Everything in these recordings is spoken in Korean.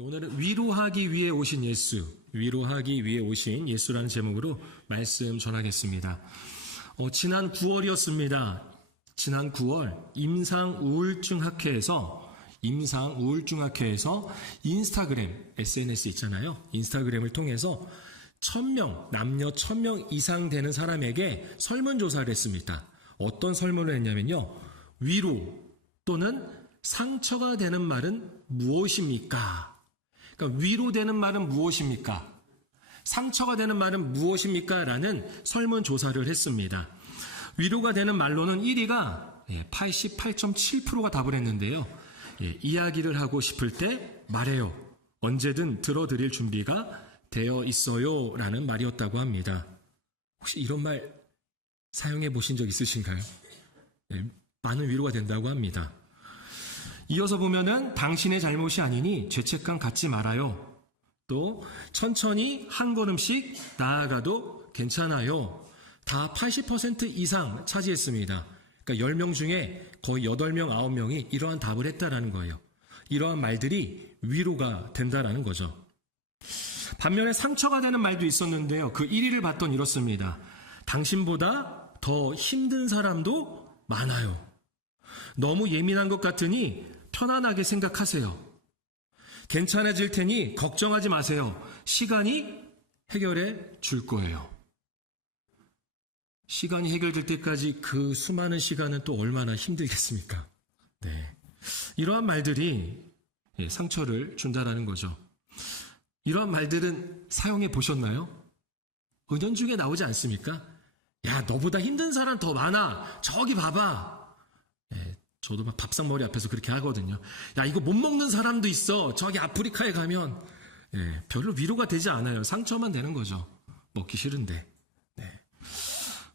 오늘은 위로하기 위해 오신 예수, 위로하기 위해 오신 예수라는 제목으로 말씀 전하겠습니다. 지난 9월이었습니다. 지난 9월 임상우울증학회에서 인스타그램, SNS 있잖아요. 인스타그램을 통해서 1000명, 남녀 1000명 이상 되는 사람에게 설문조사를 했습니다. 어떤 설문을 했냐면요. 위로 또는 상처가 되는 말은 무엇입니까? 그러니까 위로되는 말은 무엇입니까? 상처가 되는 말은 무엇입니까? 라는 설문조사를 했습니다. 위로가 되는 말로는 1위가 88.7%가 답을 했는데요. 이야기를 하고 싶을 때 말해요. 언제든 들어드릴 준비가 되어 있어요. 라는 말이었다고 합니다. 혹시 이런 말 사용해 보신 적 있으신가요? 많은 위로가 된다고 합니다. 이어서 보면은 당신의 잘못이 아니니 죄책감 갖지 말아요. 또 천천히 한 걸음씩 나아가도 괜찮아요. 다 80% 이상 차지했습니다. 그러니까 10명 중에 거의 8명, 9명이 이러한 답을 했다라는 거예요. 이러한 말들이 위로가 된다라는 거죠. 반면에 상처가 되는 말도 있었는데요. 그 1위를 봤던 이렇습니다. 당신보다 더 힘든 사람도 많아요. 너무 예민한 것 같으니 편안하게 생각하세요. 괜찮아질 테니 걱정하지 마세요. 시간이 해결해 줄 거예요. 시간이 해결될 때까지 그 수많은 시간은 또 얼마나 힘들겠습니까? 네. 이러한 말들이 상처를 준다라는 거죠. 이러한 말들은 사용해 보셨나요? 은연중에 나오지 않습니까? 야, 너보다 힘든 사람 더 많아. 저기 봐봐. 저도 막 밥상머리 앞에서 그렇게 하거든요. 야, 이거 못 먹는 사람도 있어. 저기 아프리카에 가면. 별로 위로가 되지 않아요. 상처만 되는 거죠. 먹기 싫은데.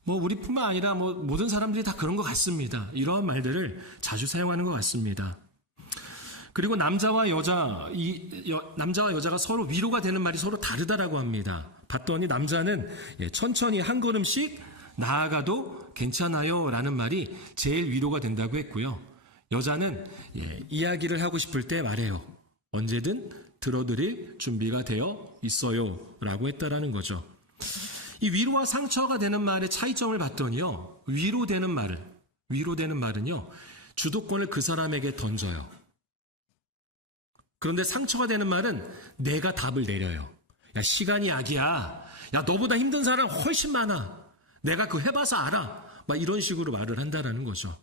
우리뿐만 아니라 모든 사람들이 다 그런 것 같습니다. 이러한 말들을 자주 사용하는 것 같습니다. 그리고 남자와 여자가 서로 위로가 되는 말이 서로 다르다라고 합니다. 봤더니 남자는 천천히 한 걸음씩 나아가도 괜찮아요 라는 말이 제일 위로가 된다고 했고요. 여자는 이야기를 하고 싶을 때 말해요. 언제든 들어드릴 준비가 되어 있어요 라고 했다라는 거죠. 이 위로와 상처가 되는 말의 차이점을 봤더니요. 위로되는 말은요. 주도권을 그 사람에게 던져요. 그런데 상처가 되는 말은 내가 답을 내려요. 야, 시간이 약이야. 야, 너보다 힘든 사람 훨씬 많아. 내가 그거 해봐서 알아. 막 이런 식으로 말을 한다라는 거죠.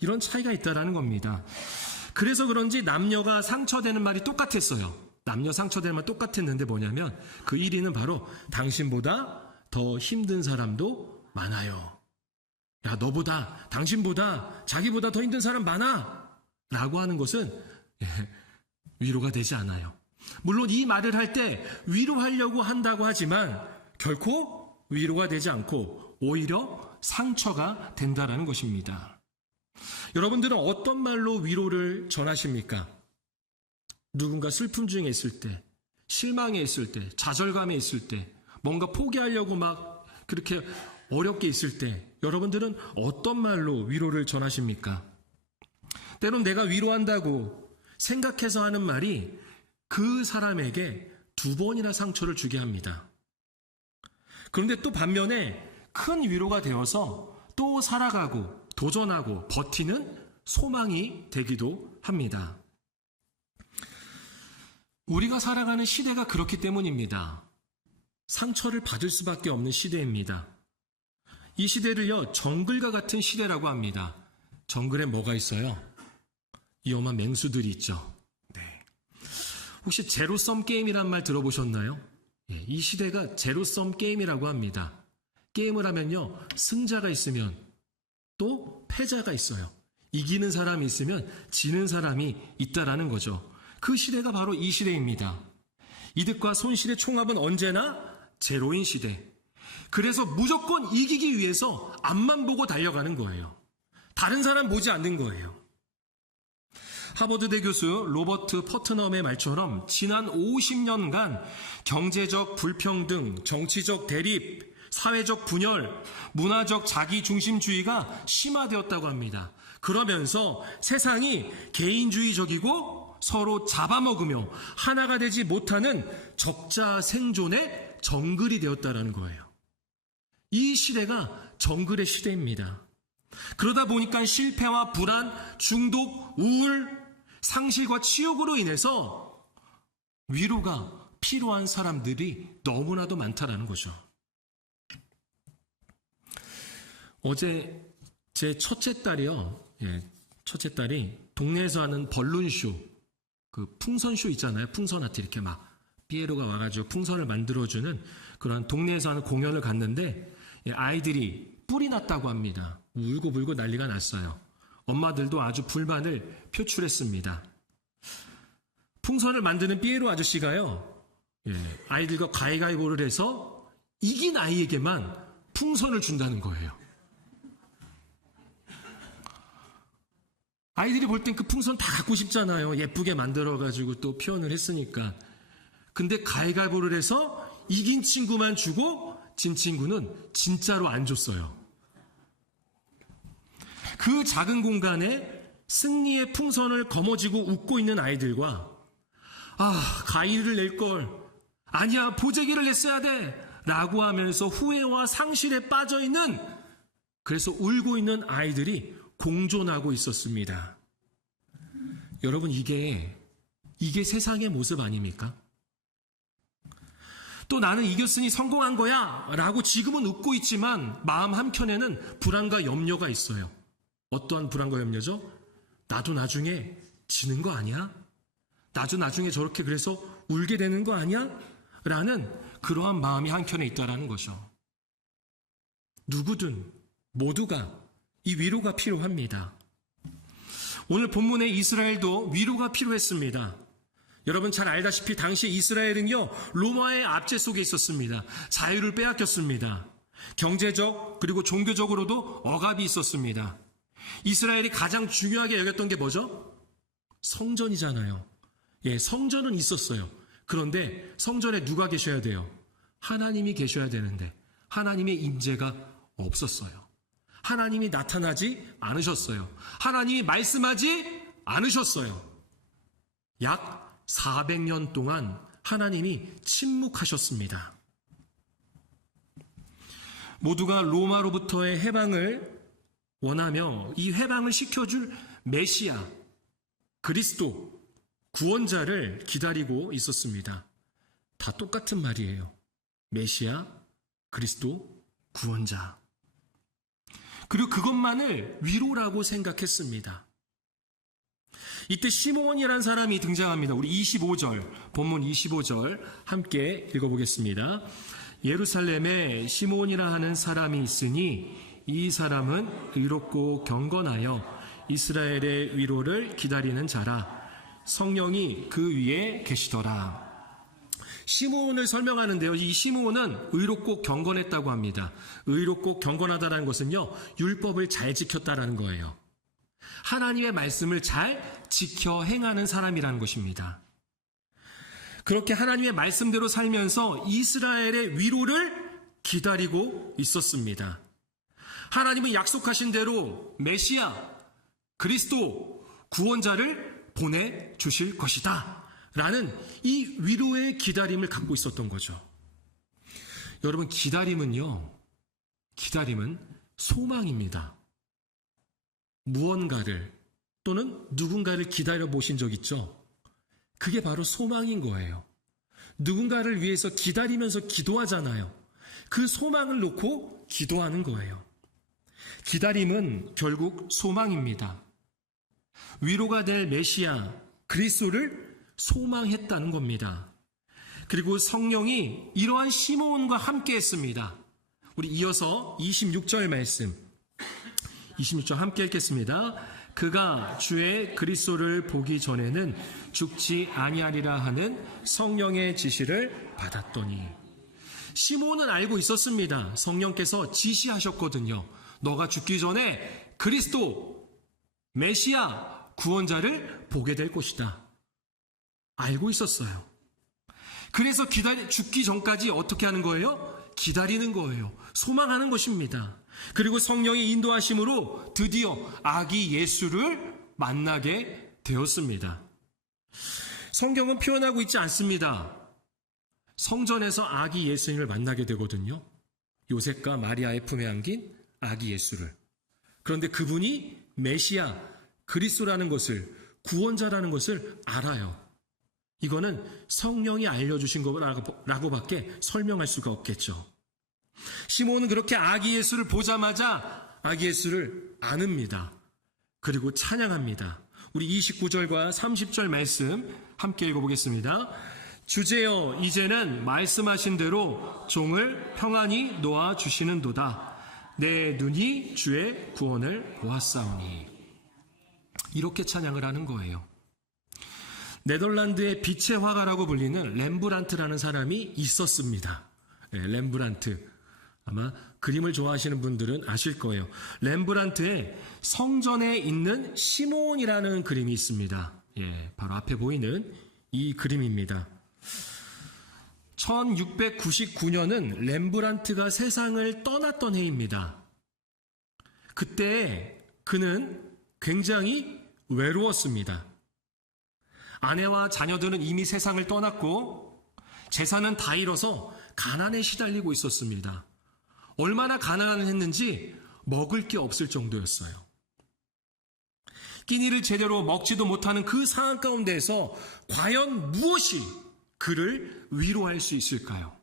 이런 차이가 있다라는 겁니다. 그래서 그런지 남녀가 상처되는 말이 똑같았어요. 남녀 상처되는 말 똑같았는데 뭐냐면 그 1위는 바로 당신보다 더 힘든 사람도 많아요. 야, 너보다, 당신보다, 자기보다 더 힘든 사람 많아. 라고 하는 것은 위로가 되지 않아요. 물론 이 말을 할 때 위로하려고 한다고 하지만 결코 위로가 되지 않고 오히려 상처가 된다라는 것입니다. 여러분들은 어떤 말로 위로를 전하십니까? 누군가 슬픔 중에 있을 때, 실망에 있을 때, 좌절감에 있을 때, 뭔가 포기하려고 막 그렇게 어렵게 있을 때 여러분들은 어떤 말로 위로를 전하십니까? 때론 내가 위로한다고 생각해서 하는 말이 그 사람에게 2번이나 상처를 주게 합니다. 그런데 또 반면에 큰 위로가 되어서 또 살아가고 도전하고 버티는 소망이 되기도 합니다. 우리가 살아가는 시대가 그렇기 때문입니다. 상처를 받을 수밖에 없는 시대입니다. 이 시대를요, 정글과 같은 시대라고 합니다. 정글에 뭐가 있어요? 위험한 맹수들이 있죠. 혹시 제로섬 게임이란 말 들어보셨나요? 이 시대가 제로섬 게임이라고 합니다. 게임을 하면요, 승자가 있으면 또 패자가 있어요. 이기는 사람이 있으면 지는 사람이 있다라는 거죠. 그 시대가 바로 이 시대입니다. 이득과 손실의 총합은 언제나 제로인 시대. 그래서 무조건 이기기 위해서 앞만 보고 달려가는 거예요. 다른 사람 보지 않는 거예요. 하버드대 교수 로버트 퍼트넘의 말처럼 지난 50년간 경제적 불평등, 정치적 대립, 사회적 분열, 문화적 자기중심주의가 심화되었다고 합니다. 그러면서 세상이 개인주의적이고 서로 잡아먹으며 하나가 되지 못하는 적자 생존의 정글이 되었다라는 거예요. 이 시대가 정글의 시대입니다. 그러다 보니까 실패와 불안, 중독, 우울, 상실과 치욕으로 인해서 위로가 필요한 사람들이 너무나도 많다라는 거죠. 어제 제 첫째 딸이요. 첫째 딸이 동네에서 하는 벌룬쇼, 그 풍선쇼 있잖아요. 풍선 아트 이렇게 막 피에로가 와가지고 풍선을 만들어주는 그런 동네에서 하는 공연을 갔는데 아이들이 뿔이 났다고 합니다. 울고 불고 난리가 났어요. 엄마들도 아주 불만을 표출했습니다. 풍선을 만드는 피에로 아저씨가요. 아이들과 가위가위보를 해서 이긴 아이에게만 풍선을 준다는 거예요. 아이들이 볼 땐 그 풍선 다 갖고 싶잖아요. 예쁘게 만들어가지고 또 표현을 했으니까. 근데 가위가위보를 해서 이긴 친구만 주고 진 친구는 진짜로 안 줬어요. 그 작은 공간에 승리의 풍선을 거머쥐고 웃고 있는 아이들과 가위를 낼걸, 아니야 보재기를 냈어야 돼 라고 하면서 후회와 상실에 빠져있는, 그래서 울고 있는 아이들이 공존하고 있었습니다. 여러분, 이게 세상의 모습 아닙니까? 또 나는 이겼으니 성공한 거야 라고 지금은 웃고 있지만 마음 한켠에는 불안과 염려가 있어요. 어떠한 불안과 염려죠? 나도 나중에 지는 거 아니야? 나도 나중에 저렇게 그래서 울게 되는 거 아니야? 라는 그러한 마음이 한켠에 있다라는 거죠. 누구든 모두가 이 위로가 필요합니다. 오늘 본문의 이스라엘도 위로가 필요했습니다. 여러분 잘 알다시피 당시 이스라엘은요, 로마의 압제 속에 있었습니다. 자유를 빼앗겼습니다. 경제적 그리고 종교적으로도 억압이 있었습니다. 이스라엘이 가장 중요하게 여겼던 게 뭐죠? 성전이잖아요. 성전은 있었어요. 그런데 성전에 누가 계셔야 돼요? 하나님이 계셔야 되는데 하나님의 임재가 없었어요. 하나님이 나타나지 않으셨어요. 하나님이 말씀하지 않으셨어요. 약 400년 동안 하나님이 침묵하셨습니다. 모두가 로마로부터의 해방을 원하며 이 해방을 시켜줄 메시아, 그리스도, 구원자를 기다리고 있었습니다. 다 똑같은 말이에요. 메시아, 그리스도, 구원자. 그리고 그것만을 위로라고 생각했습니다. 이때 시므온이라는 사람이 등장합니다. 우리 25절, 본문 25절 함께 읽어보겠습니다. 예루살렘에 시므온이라 하는 사람이 있으니 이 사람은 의롭고 경건하여 이스라엘의 위로를 기다리는 자라. 성령이 그 위에 계시더라. 시므온을 설명하는데요. 이 시므온은 의롭고 경건했다고 합니다. 의롭고 경건하다는 것은요, 율법을 잘 지켰다라는 거예요. 하나님의 말씀을 잘 지켜 행하는 사람이라는 것입니다. 그렇게 하나님의 말씀대로 살면서 이스라엘의 위로를 기다리고 있었습니다. 하나님은 약속하신 대로 메시아, 그리스도, 구원자를 보내주실 것이다 라는 이 위로의 기다림을 갖고 있었던 거죠. 여러분, 기다림은 소망입니다. 무언가를 또는 누군가를 기다려 보신 적 있죠? 그게 바로 소망인 거예요. 누군가를 위해서 기다리면서 기도하잖아요. 그 소망을 놓고 기도하는 거예요. 기다림은 결국 소망입니다. 위로가 될 메시아, 그리스도를 소망했다는 겁니다. 그리고 성령이 이러한 시므온과 함께 했습니다. 우리 이어서 26절 말씀, 26절 함께 읽겠습니다. 그가 주의 그리스도를 보기 전에는 죽지 아니하리라 하는 성령의 지시를 받았더니. 시므온은 알고 있었습니다. 성령께서 지시하셨거든요. 너가 죽기 전에 그리스도, 메시아, 구원자를 보게 될 것이다. 알고 있었어요. 그래서 죽기 전까지 어떻게 하는 거예요? 기다리는 거예요. 소망하는 것입니다. 그리고 성령의 인도하심으로 드디어 아기 예수를 만나게 되었습니다. 성경은 표현하고 있지 않습니다. 성전에서 아기 예수님을 만나게 되거든요. 요셉과 마리아의 품에 안긴 아기 예수를. 그런데 그분이 메시아, 그리스도라는 것을, 구원자라는 것을 알아요. 이거는 성령이 알려주신 거라고밖에 설명할 수가 없겠죠. 시몬은 그렇게 아기 예수를 보자마자 아기 예수를 안습니다. 그리고 찬양합니다. 우리 29절과 30절 말씀 함께 읽어보겠습니다. 주제여, 이제는 말씀하신 대로 종을 평안히 놓아주시는도다. 내 눈이 주의 구원을 보았사오니. 이렇게 찬양을 하는 거예요. 네덜란드의 빛의 화가라고 불리는 렘브란트라는 사람이 있었습니다. 렘브란트. 아마 그림을 좋아하시는 분들은 아실 거예요. 렘브란트의 성전에 있는 시몬이라는 그림이 있습니다. 바로 앞에 보이는 이 그림입니다. 1699년은 렘브란트가 세상을 떠났던 해입니다. 그때 그는 굉장히 외로웠습니다. 아내와 자녀들은 이미 세상을 떠났고 재산은 다 잃어서 가난에 시달리고 있었습니다. 얼마나 가난했는지 먹을 게 없을 정도였어요. 끼니를 제대로 먹지도 못하는 그 상황 가운데에서 과연 무엇이 그를 위로할 수 있을까요?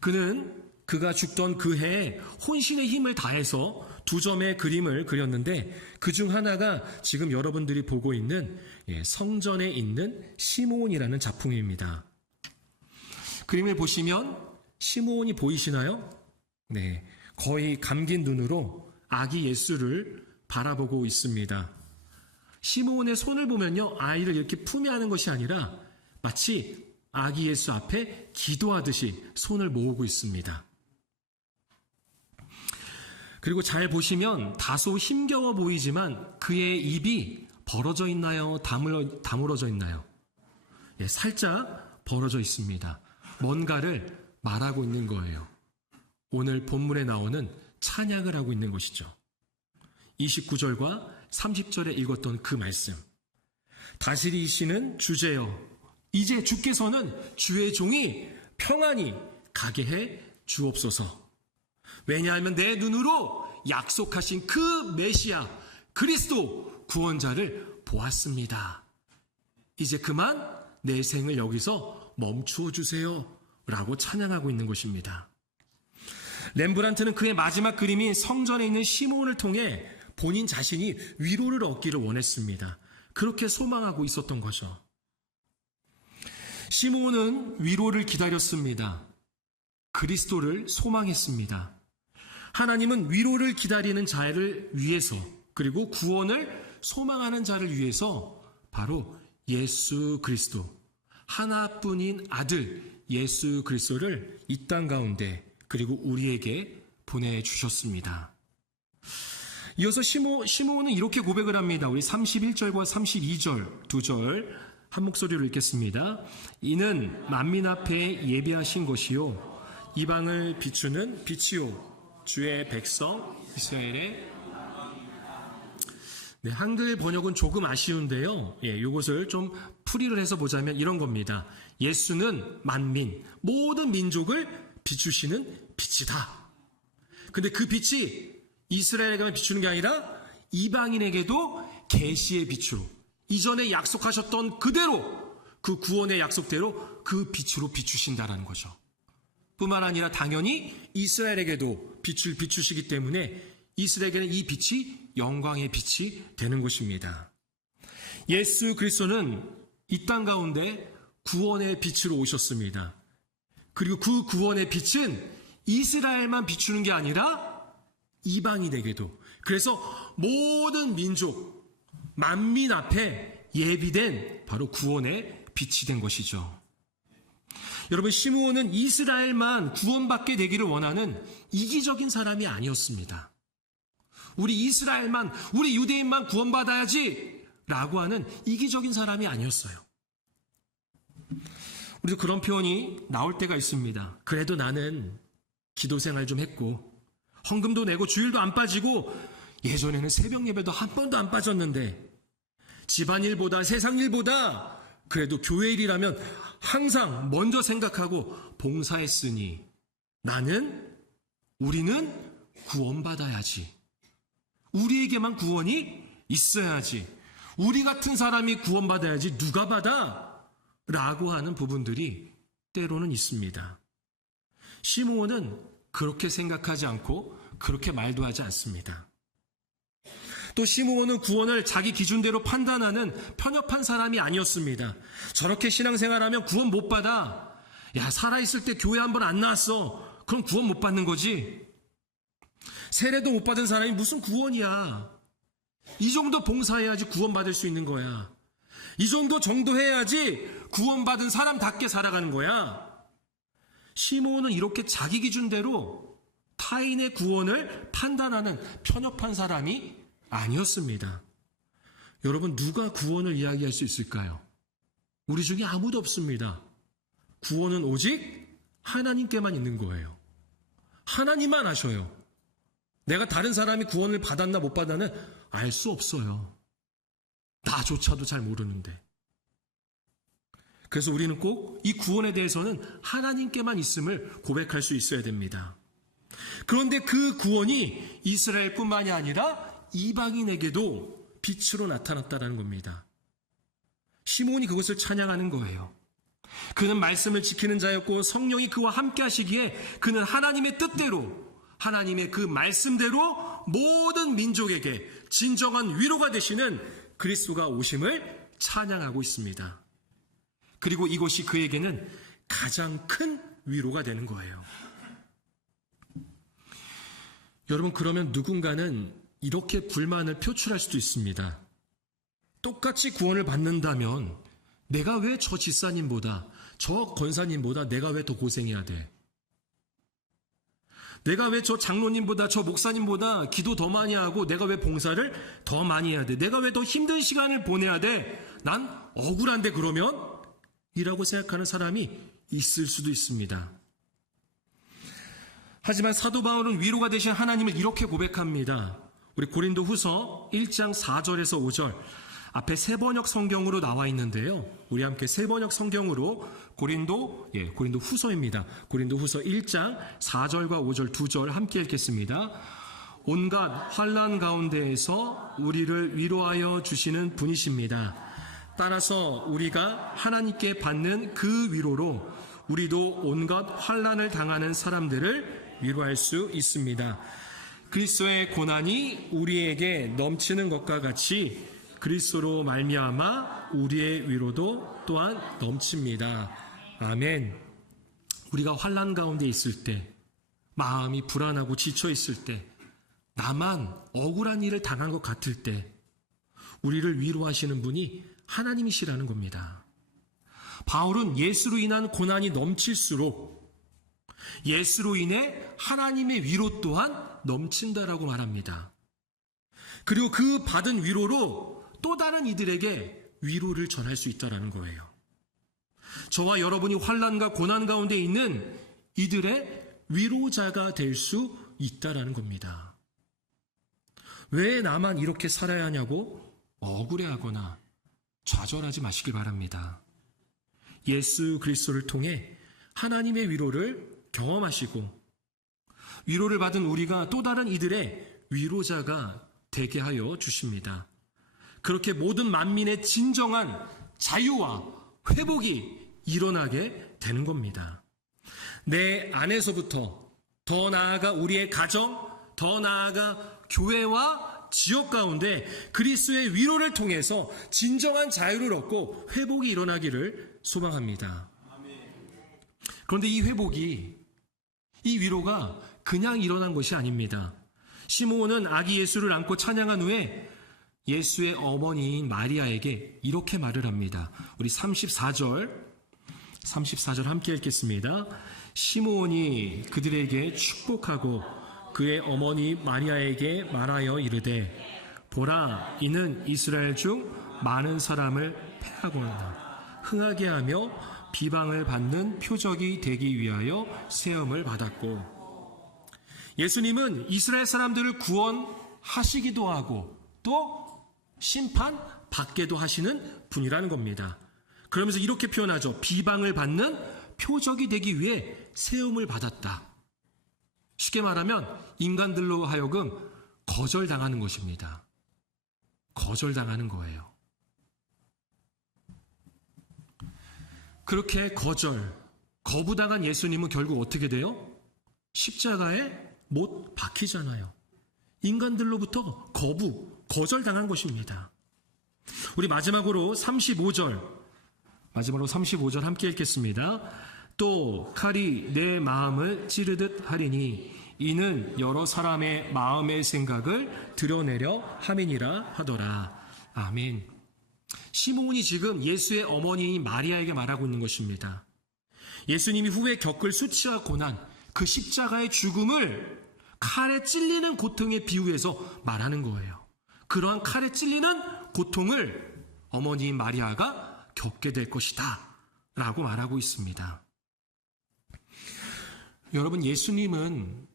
그는 그가 죽던 그 해에 혼신의 힘을 다해서 2점의 그림을 그렸는데 그중 하나가 지금 여러분들이 보고 있는 성전에 있는 시몬이라는 작품입니다. 그림을 보시면 시몬이 보이시나요? 네, 거의 감긴 눈으로 아기 예수를 바라보고 있습니다. 시몬의 손을 보면요, 아이를 이렇게 품에 안는 것이 아니라 마치 아기 예수 앞에 기도하듯이 손을 모으고 있습니다. 그리고 잘 보시면 다소 힘겨워 보이지만 그의 입이 벌어져 있나요? 다물어져 있나요? 살짝 벌어져 있습니다. 뭔가를 말하고 있는 거예요. 오늘 본문에 나오는 찬양을 하고 있는 것이죠. 29절과 30절에 읽었던 그 말씀. 다스리시는 주제여, 이제 주께서는 주의 종이 평안히 가게 해 주옵소서. 왜냐하면 내 눈으로 약속하신 그 메시아 그리스도 구원자를 보았습니다. 이제 그만 내 생을 여기서 멈추어 주세요 라고 찬양하고 있는 것입니다. 렘브란트는 그의 마지막 그림인 성전에 있는 시몬을 통해 본인 자신이 위로를 얻기를 원했습니다. 그렇게 소망하고 있었던 거죠. 시몬은 위로를 기다렸습니다. 그리스도를 소망했습니다. 하나님은 위로를 기다리는 자를 위해서, 그리고 구원을 소망하는 자를 위해서 바로 예수 그리스도, 하나뿐인 아들 예수 그리스도를 이 땅 가운데 그리고 우리에게 보내주셨습니다. 이어서 시몬은 이렇게 고백을 합니다. 우리 31절과 32절 2절 한 목소리로 읽겠습니다. 이는 만민 앞에 예비하신 것이요 이방을 비추는 빛이요 주의 백성 이스라엘의. 한글 번역은 조금 아쉬운데요. 이것을 좀 풀이를 해서 보자면 이런 겁니다. 예수는 만민, 모든 민족을 비추시는 빛이다. 근데 그 빛이 이스라엘에게만 비추는 게 아니라 이방인에게도 계시의 빛으로, 이전에 약속하셨던 그대로, 그 구원의 약속대로 그 빛으로 비추신다라는 거죠. 뿐만 아니라 당연히 이스라엘에게도 빛을 비추시기 때문에 이스라엘에게는 이 빛이 영광의 빛이 되는 것입니다. 예수 그리스도는 이 땅 가운데 구원의 빛으로 오셨습니다. 그리고 그 구원의 빛은 이스라엘만 비추는 게 아니라 이방인에게도, 그래서 모든 민족, 만민 앞에 예비된 바로 구원의 빛이 된 것이죠. 여러분, 시므온은 이스라엘만 구원받게 되기를 원하는 이기적인 사람이 아니었습니다. 우리 이스라엘만, 우리 유대인만 구원받아야지 라고 하는 이기적인 사람이 아니었어요. 우리도 그런 표현이 나올 때가 있습니다. 그래도 나는 기도 생활 좀 했고 헌금도 내고 주일도 안 빠지고 예전에는 새벽 예배도 한 번도 안 빠졌는데 집안일보다 세상 일보다 그래도 교회 일이라면 항상 먼저 생각하고 봉사했으니 우리는 구원받아야지. 우리에게만 구원이 있어야지. 우리 같은 사람이 구원받아야지 누가 받아? 라고 하는 부분들이 때로는 있습니다. 시므온은 그렇게 생각하지 않고 그렇게 말도 하지 않습니다. 또 시므온은 구원을 자기 기준대로 판단하는 편협한 사람이 아니었습니다. 저렇게 신앙생활하면 구원 못 받아. 야, 살아있을 때 교회 한 번 안 나왔어. 그럼 구원 못 받는 거지. 세례도 못 받은 사람이 무슨 구원이야. 이 정도 봉사해야지 구원받을 수 있는 거야. 이 정도 해야지 구원받은 사람답게 살아가는 거야. 시므온은 이렇게 자기 기준대로 타인의 구원을 판단하는 편협한 사람이 아니었습니다. 여러분, 누가 구원을 이야기할 수 있을까요? 우리 중에 아무도 없습니다. 구원은 오직 하나님께만 있는 거예요. 하나님만 아셔요. 내가 다른 사람이 구원을 받았나 못 받았나 알 수 없어요. 나조차도 잘 모르는데. 그래서 우리는 꼭 이 구원에 대해서는 하나님께만 있음을 고백할 수 있어야 됩니다. 그런데 그 구원이 이스라엘뿐만이 아니라 이방인에게도 빛으로 나타났다는 겁니다. 시므온이 그것을 찬양하는 거예요. 그는 말씀을 지키는 자였고 성령이 그와 함께 하시기에 그는 하나님의 뜻대로, 하나님의 그 말씀대로 모든 민족에게 진정한 위로가 되시는 그리스도가 오심을 찬양하고 있습니다. 그리고 이것이 그에게는 가장 큰 위로가 되는 거예요. 여러분, 그러면 누군가는 이렇게 불만을 표출할 수도 있습니다. 똑같이 구원을 받는다면 내가 왜 저 집사님보다, 저 권사님보다 내가 왜 더 고생해야 돼? 내가 왜 저 장로님보다, 저 목사님보다 기도 더 많이 하고 내가 왜 봉사를 더 많이 해야 돼? 내가 왜 더 힘든 시간을 보내야 돼? 난 억울한데 그러면? 이라고 생각하는 사람이 있을 수도 있습니다. 하지만 사도 바울은 위로가 되신 하나님을 이렇게 고백합니다. 우리 고린도 후서 1장 4절에서 5절 앞에 세번역 성경으로 나와 있는데요. 우리 함께 세번역 성경으로 고린도 후서입니다. 고린도 후서 1장 4절과 5절 2절 함께 읽겠습니다. 온갖 환난 가운데에서 우리를 위로하여 주시는 분이십니다. 따라서 우리가 하나님께 받는 그 위로로 우리도 온갖 환난을 당하는 사람들을 위로할 수 있습니다. 그리스도의 고난이 우리에게 넘치는 것과 같이 그리스도로 말미암아 우리의 위로도 또한 넘칩니다. 아멘. 우리가 환난 가운데 있을 때, 마음이 불안하고 지쳐 있을 때, 나만 억울한 일을 당한 것 같을 때 우리를 위로하시는 분이 하나님이시라는 겁니다. 바울은 예수로 인한 고난이 넘칠수록 예수로 인해 하나님의 위로 또한 넘친다라고 말합니다. 그리고 그 받은 위로로 또 다른 이들에게 위로를 전할 수 있다는 거예요. 저와 여러분이 환난과 고난 가운데 있는 이들의 위로자가 될 수 있다는 겁니다. 왜 나만 이렇게 살아야 하냐고 억울해하거나 좌절하지 마시길 바랍니다. 예수 그리스도를 통해 하나님의 위로를 경험하시고 위로를 받은 우리가 또 다른 이들의 위로자가 되게 하여 주십니다. 그렇게 모든 만민의 진정한 자유와 회복이 일어나게 되는 겁니다. 내 안에서부터 더 나아가 우리의 가정, 더 나아가 교회와 지역 가운데 그리스도의 위로를 통해서 진정한 자유를 얻고 회복이 일어나기를 소망합니다. 그런데 이 회복이, 이 위로가 그냥 일어난 것이 아닙니다. 시므온은 아기 예수를 안고 찬양한 후에 예수의 어머니인 마리아에게 이렇게 말을 합니다. 우리 34절 함께 읽겠습니다. 시므온이 그들에게 축복하고 그의 어머니 마리아에게 말하여 이르되 보라, 이는 이스라엘 중 많은 사람을 패하거나 흥하게 하며 비방을 받는 표적이 되기 위하여 세움을 받았고, 예수님은 이스라엘 사람들을 구원하시기도 하고 또 심판 받게도 하시는 분이라는 겁니다. 그러면서 이렇게 표현하죠. 비방을 받는 표적이 되기 위해 세움을 받았다. 쉽게 말하면 인간들로 하여금 거절당하는 것입니다. 거절당하는 거예요. 그렇게 거부당한 예수님은 결국 어떻게 돼요? 십자가에 못 박히잖아요. 인간들로부터 거절당한 것입니다. 우리 마지막으로 35절 함께 읽겠습니다. 또 칼이 내 마음을 찌르듯 하리니 이는 여러 사람의 마음의 생각을 드러내려 함이니라 하더라. 아멘. 시몬이 지금 예수의 어머니인 마리아에게 말하고 있는 것입니다. 예수님이 후에 겪을 수치와 고난, 그 십자가의 죽음을 칼에 찔리는 고통에 비유해서 말하는 거예요. 그러한 칼에 찔리는 고통을 어머니인 마리아가 겪게 될 것이다 라고 말하고 있습니다. 여러분, 예수님은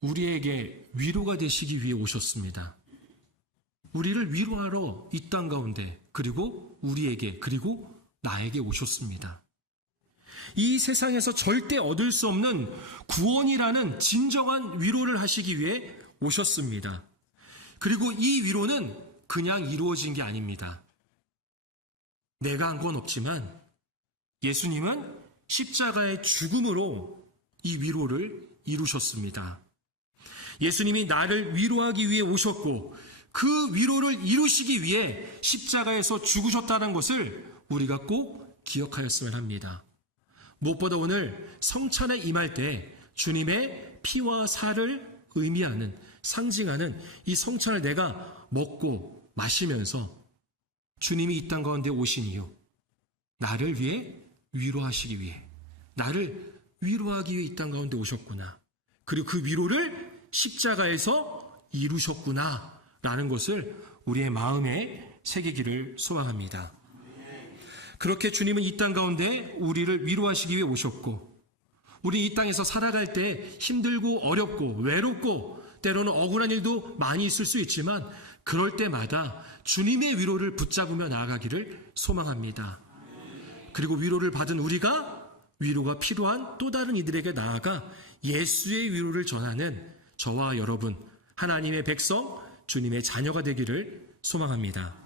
우리에게 위로가 되시기 위해 오셨습니다. 우리를 위로하러 이 땅 가운데, 그리고 우리에게, 그리고 나에게 오셨습니다. 이 세상에서 절대 얻을 수 없는 구원이라는 진정한 위로를 하시기 위해 오셨습니다. 그리고 이 위로는 그냥 이루어진 게 아닙니다. 내가 한 건 없지만 예수님은 십자가의 죽음으로 이 위로를 이루셨습니다. 예수님이 나를 위로하기 위해 오셨고 그 위로를 이루시기 위해 십자가에서 죽으셨다는 것을 우리가 꼭 기억하였으면 합니다. 무엇보다 오늘 성찬에 임할 때 주님의 피와 살을 의미하는, 상징하는 이 성찬을 내가 먹고 마시면서 주님이 이 땅 가운데 오신 이유, 나를 위해 위로하시기 위해, 나를 위로하기 위해 이 땅 가운데 오셨구나. 그리고 그 위로를 십자가에서 이루셨구나 라는 것을 우리의 마음에 새기기를 소망합니다. 그렇게 주님은 이 땅 가운데 우리를 위로하시기 위해 오셨고, 우리 이 땅에서 살아갈 때 힘들고 어렵고 외롭고 때로는 억울한 일도 많이 있을 수 있지만 그럴 때마다 주님의 위로를 붙잡으며 나아가기를 소망합니다. 그리고 위로를 받은 우리가 위로가 필요한 또 다른 이들에게 나아가 예수의 위로를 전하는 저와 여러분, 하나님의 백성, 주님의 자녀가 되기를 소망합니다.